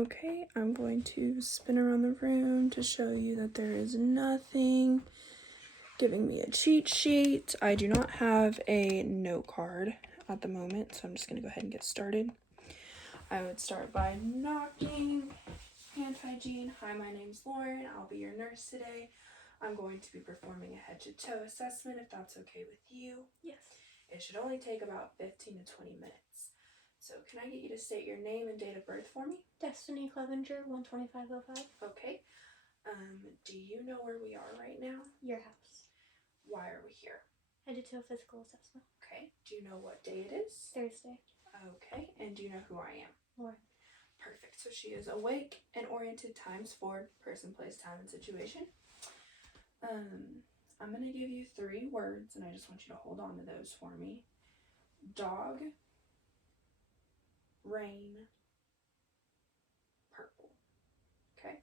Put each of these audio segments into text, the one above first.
Okay, I'm going to spin around the room to show you that there is nothing giving me a cheat sheet. I do not have a note card at the moment, so I'm just going to go ahead and get started. I would start by knocking. Hand hygiene. Hi, my name's Lauren. I'll be your nurse today. I'm going to be performing a head-to-toe assessment if that's okay with you. Yes. It should only take about 15 to 20 minutes. So can I get you to state your name and date of birth for me? Destiny Clevenger, 12505. Okay. Do you know where we are right now? Your house. Why are we here? Head-to-toe physical assessment. Okay. Do you know what day it is? Thursday. Okay. And do you know who I am? Lauren. Perfect. So she is awake and oriented times 4, person, place, time, and situation. I'm going to give you 3 words, and I just want you to hold on to those for me. Dog, rain, purple. Okay?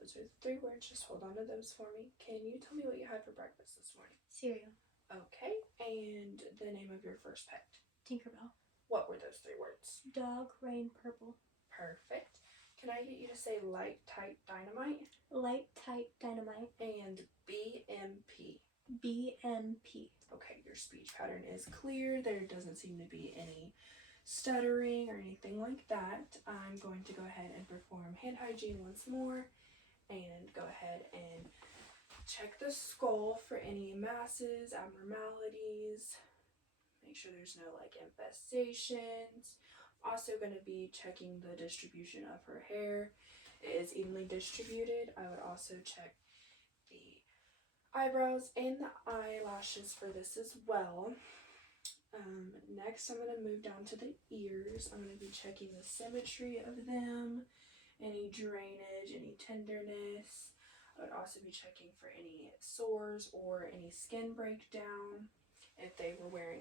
Those are the 3 words. Just hold on to those for me. Can you tell me what you had for breakfast this morning? Cereal. Okay. And the name of your first pet? Tinkerbell. What were those 3 words? Dog, rain, purple. Perfect. Can I get you to say light, tight, dynamite? Light, tight, dynamite. And BMP. BMP. Okay, your speech pattern is clear. There doesn't seem to be any stuttering or anything like that. I'm going to go ahead and perform hand hygiene once more and go ahead and check the skull for any masses, abnormalities. Make sure there's no infestations. Also going to be checking the distribution of her hair. It is evenly distributed. I would also check the eyebrows and the eyelashes for this as well. Next, I'm going to move down to the ears. I'm going to be checking the symmetry of them, any drainage, any tenderness. I would also be checking for any sores or any skin breakdown. If they were wearing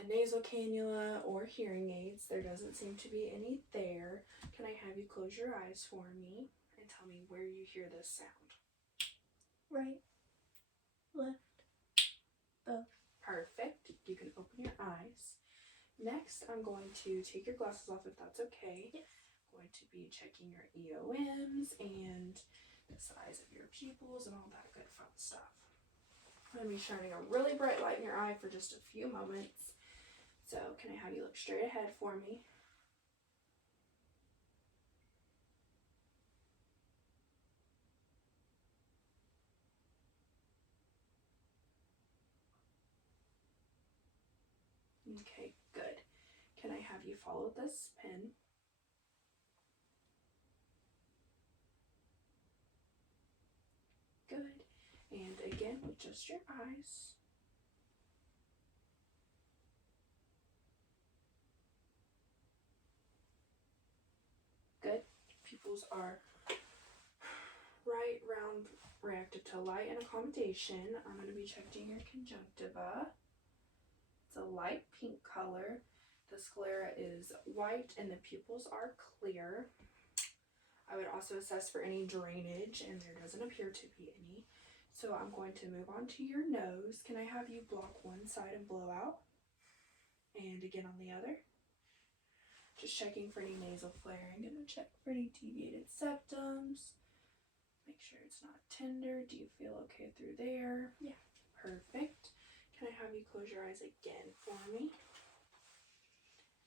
a nasal cannula or hearing aids, there doesn't seem to be any there. Can I have you close your eyes for me and tell me where you hear this sound? Right. Left. Both. Perfect. You can open your eyes. Next, I'm going to take your glasses off if that's okay. Yes. I'm going to be checking your EOMs and the size of your pupils and all that good fun stuff. I'm going to be shining a really bright light in your eye for just a few moments. So can I have you look straight ahead for me? Okay, good. Can I have you follow this pin? Good. And again, with just your eyes. Good. Pupils are right, round, reactive to light and accommodation. I'm going to be checking your conjunctiva. It's a light pink color. The sclera is white and the pupils are clear. I would also assess for any drainage, and there doesn't appear to be any. So I'm going to move on to your nose. Can I have you block one side and blow out? And again on the other. Just checking for any nasal flaring. Gonna check for any deviated septums. Make sure it's not tender. Do you feel okay through there? Yeah. Perfect. Can I have you close your eyes again for me?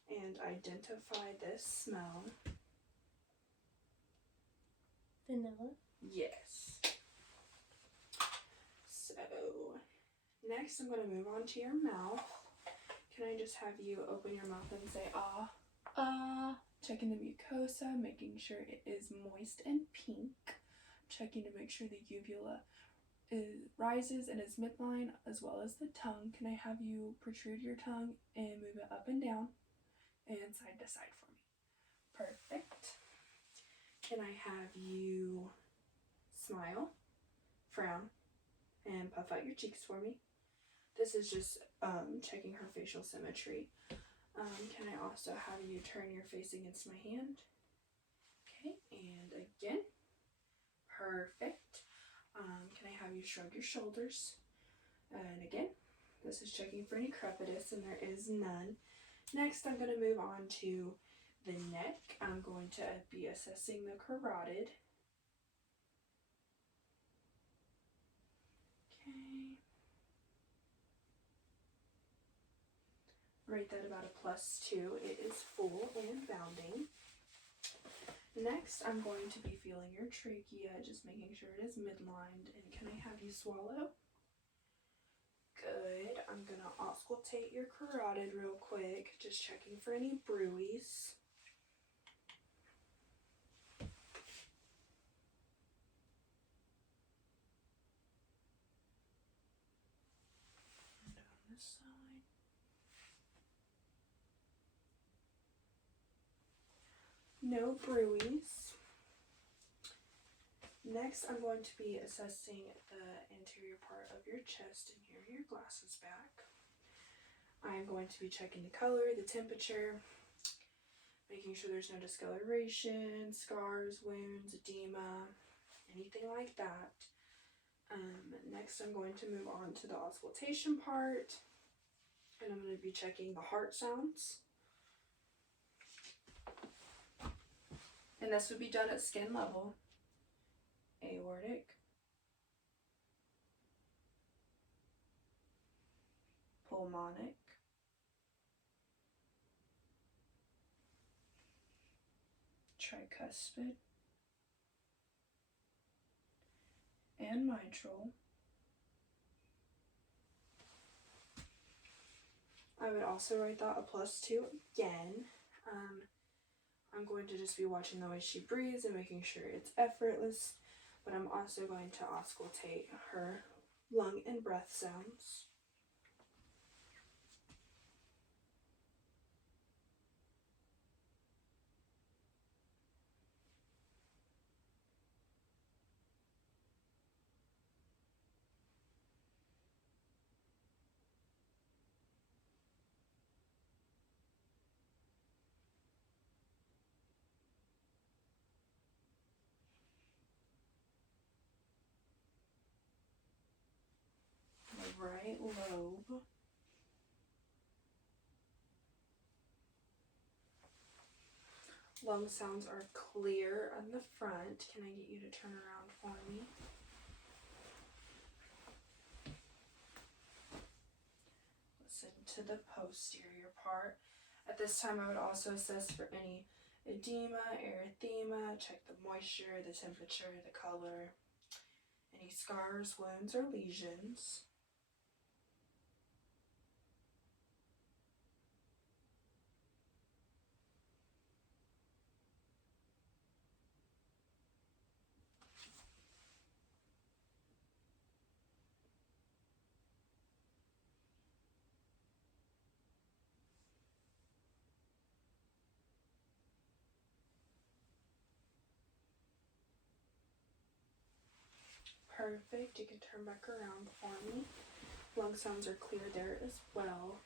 And identify this smell. Vanilla. Yes. So, next I'm going to move on to your mouth. Can I just have you open your mouth and say ah? Checking the mucosa, making sure it is moist and pink. Checking to make sure the uvula rises in its midline as well as the tongue. Can I have you protrude your tongue and move it up and down and side to side for me? Perfect. Can I have you smile, frown, and puff out your cheeks for me? This is just checking her facial symmetry. Can I also have you turn your face against my hand? Okay, and again. Perfect. Can I have you shrug your shoulders? And again, this is checking for any crepitus, and there is none. Next, I'm going to move on to the neck, I'm going to be assessing the carotid. Okay. Rate that about a +2. It is full and bounding. Next, I'm going to be feeling your trachea, just making sure it is midlined. And can I have you swallow? Good. I'm going to auscultate your carotid real quick, just checking for any bruits. And on this side. No bruits. Next, I'm going to be assessing the anterior part of your chest and here your glasses back. I'm going to be checking the color, the temperature, making sure there's no discoloration, scars, wounds, edema, anything like that. Next, I'm going to move on to the auscultation part, and I'm going to be checking the heart sounds. And this would be done at skin level. Aortic, pulmonic, tricuspid, and mitral. I would also rate that a +2 again. I'm going to just be watching the way she breathes and making sure it's effortless, but I'm also going to auscultate her lung and breath sounds. The right lobe. Lung sounds are clear on the front. Can I get you to turn around for me? Listen to the posterior part. At this time, I would also assess for any edema, erythema, check the moisture, the temperature, the color, any scars, wounds, or lesions. Perfect. You can turn back around for me. Lung sounds are clear there as well.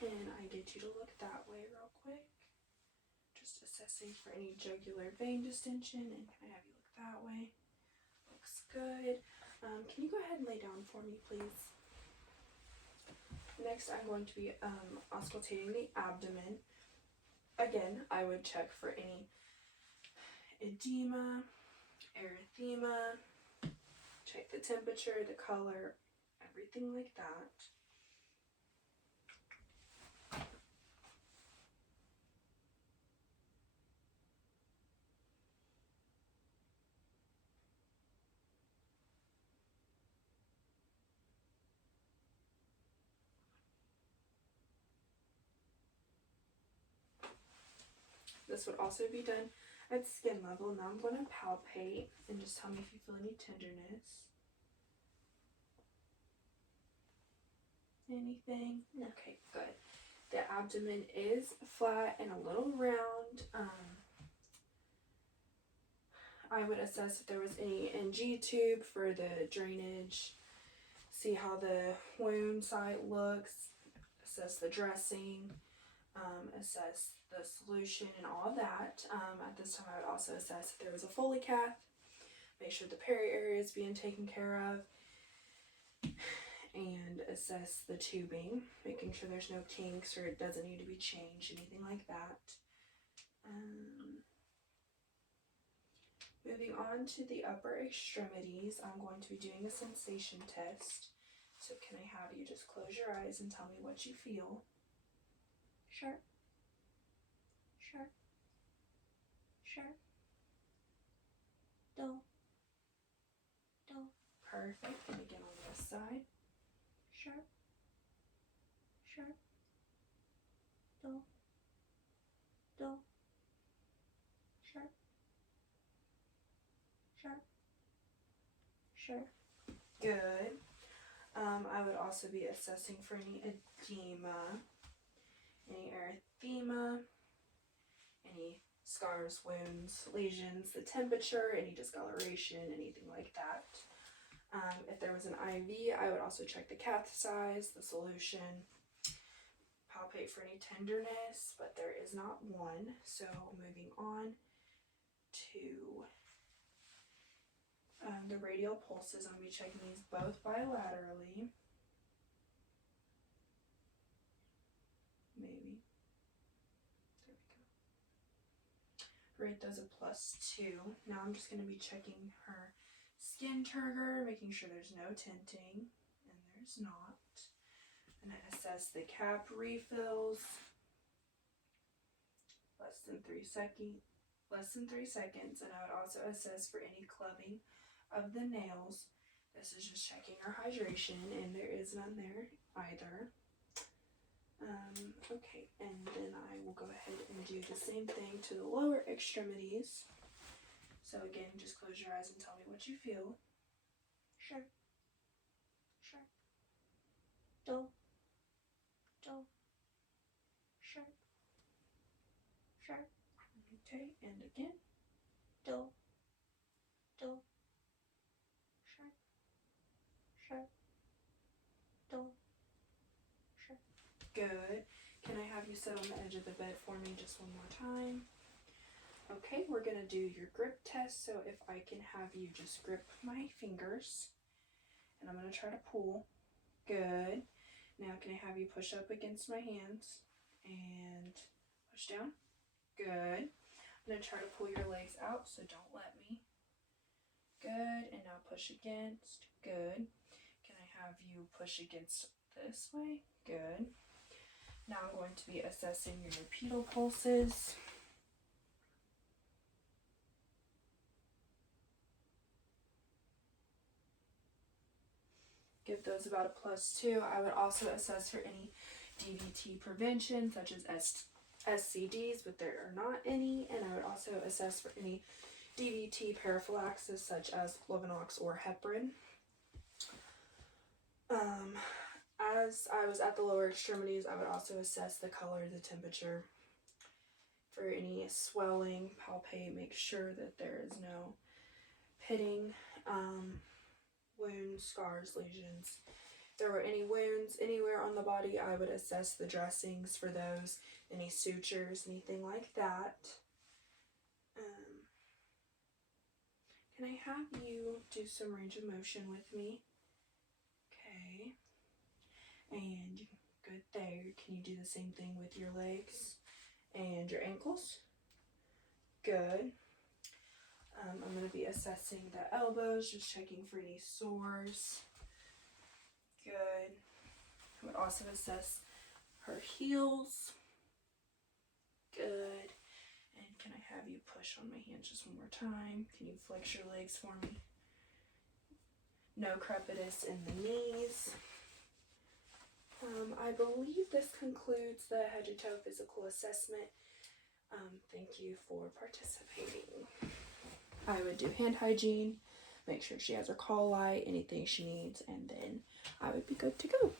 Can I get you to look that way real quick? Just assessing for any jugular vein distension, and can I have you look that way? Looks good. Can you go ahead and lay down for me, please? Next, I'm going to be auscultating the abdomen. Again, I would check for any edema, erythema, check the temperature, the color, everything like that. This would also be done at skin level. Now I'm going to palpate and just tell me if you feel any tenderness. Anything? Okay, good. The abdomen is flat and a little round. I would assess if there was any NG tube for the drainage, see how the wound site looks, assess the dressing, assess the solution and all that. At this time, I would also assess if there was a Foley cath, make sure the peri area is being taken care of, and assess the tubing, making sure there's no kinks or it doesn't need to be changed, anything like that. Moving on to the upper extremities, I'm going to be doing a sensation test. So can I have you just close your eyes and tell me what you feel? Sharp. Sharp. Sharp. Dull. Dull. Perfect. And again on this side. Sharp. Sharp. Dull. Dull. Sharp. Sharp. Sharp. Good. I would also be assessing for any edema, any erythema, any scars, wounds, lesions, the temperature, any discoloration, anything like that. If there was an IV, I would also check the cath size, the solution, palpate for any tenderness, but there is not one. So moving on to the radial pulses, I'm going to be checking these both bilaterally. Maybe. There we go. Rate those a +2. Now I'm just going to be checking her skin turgor, making sure there's no tinting, and there's not. And then assess the cap refills. Less than 3 seconds, and I would also assess for any clubbing of the nails. This is just checking her hydration, and there is none there either. Okay, and then I will go ahead and do the same thing to the lower extremities. So again, just close your eyes and tell me what you feel. Sharp. Sharp. Dull. Dull. Sharp. Sharp. Okay, and again. Dull. Dull. Sharp. Sharp. Dull. Sharp. Good. Can I have you sit on the edge of the bed for me just one more time? Okay, we're going to do your grip test. So if I can have you just grip my fingers, and I'm going to try to pull. Good. Now can I have you push up against my hands and push down? Good. I'm going to try to pull your legs out, so don't let me. Good. And now push against. Good. Can I have you push against this way? Good. Now I'm going to be assessing your pedal pulses. Give those about a +2. I would also assess for any DVT prevention, such as SCDs, but there are not any. And I would also assess for any DVT prophylaxis, such as Lovenox or heparin. As I was at the lower extremities, I would also assess the color, the temperature. For any swelling, palpate, make sure that there is no pitting, wounds, scars, lesions. If there were any wounds anywhere on the body, I would assess the dressings for those, any sutures, anything like that. Can I have you do some range of motion with me? Okay. And good there. Can you do the same thing with your legs and your ankles? Good. I'm going to be assessing the elbows, just checking for any sores. Good. I would also assess her heels. Good. And can I have you push on my hands just one more time? Can you flex your legs for me? No crepitus in the knees. I believe this concludes the head to toe physical assessment. Thank you for participating. I would do hand hygiene, make sure she has her call light, anything she needs, and then I would be good to go.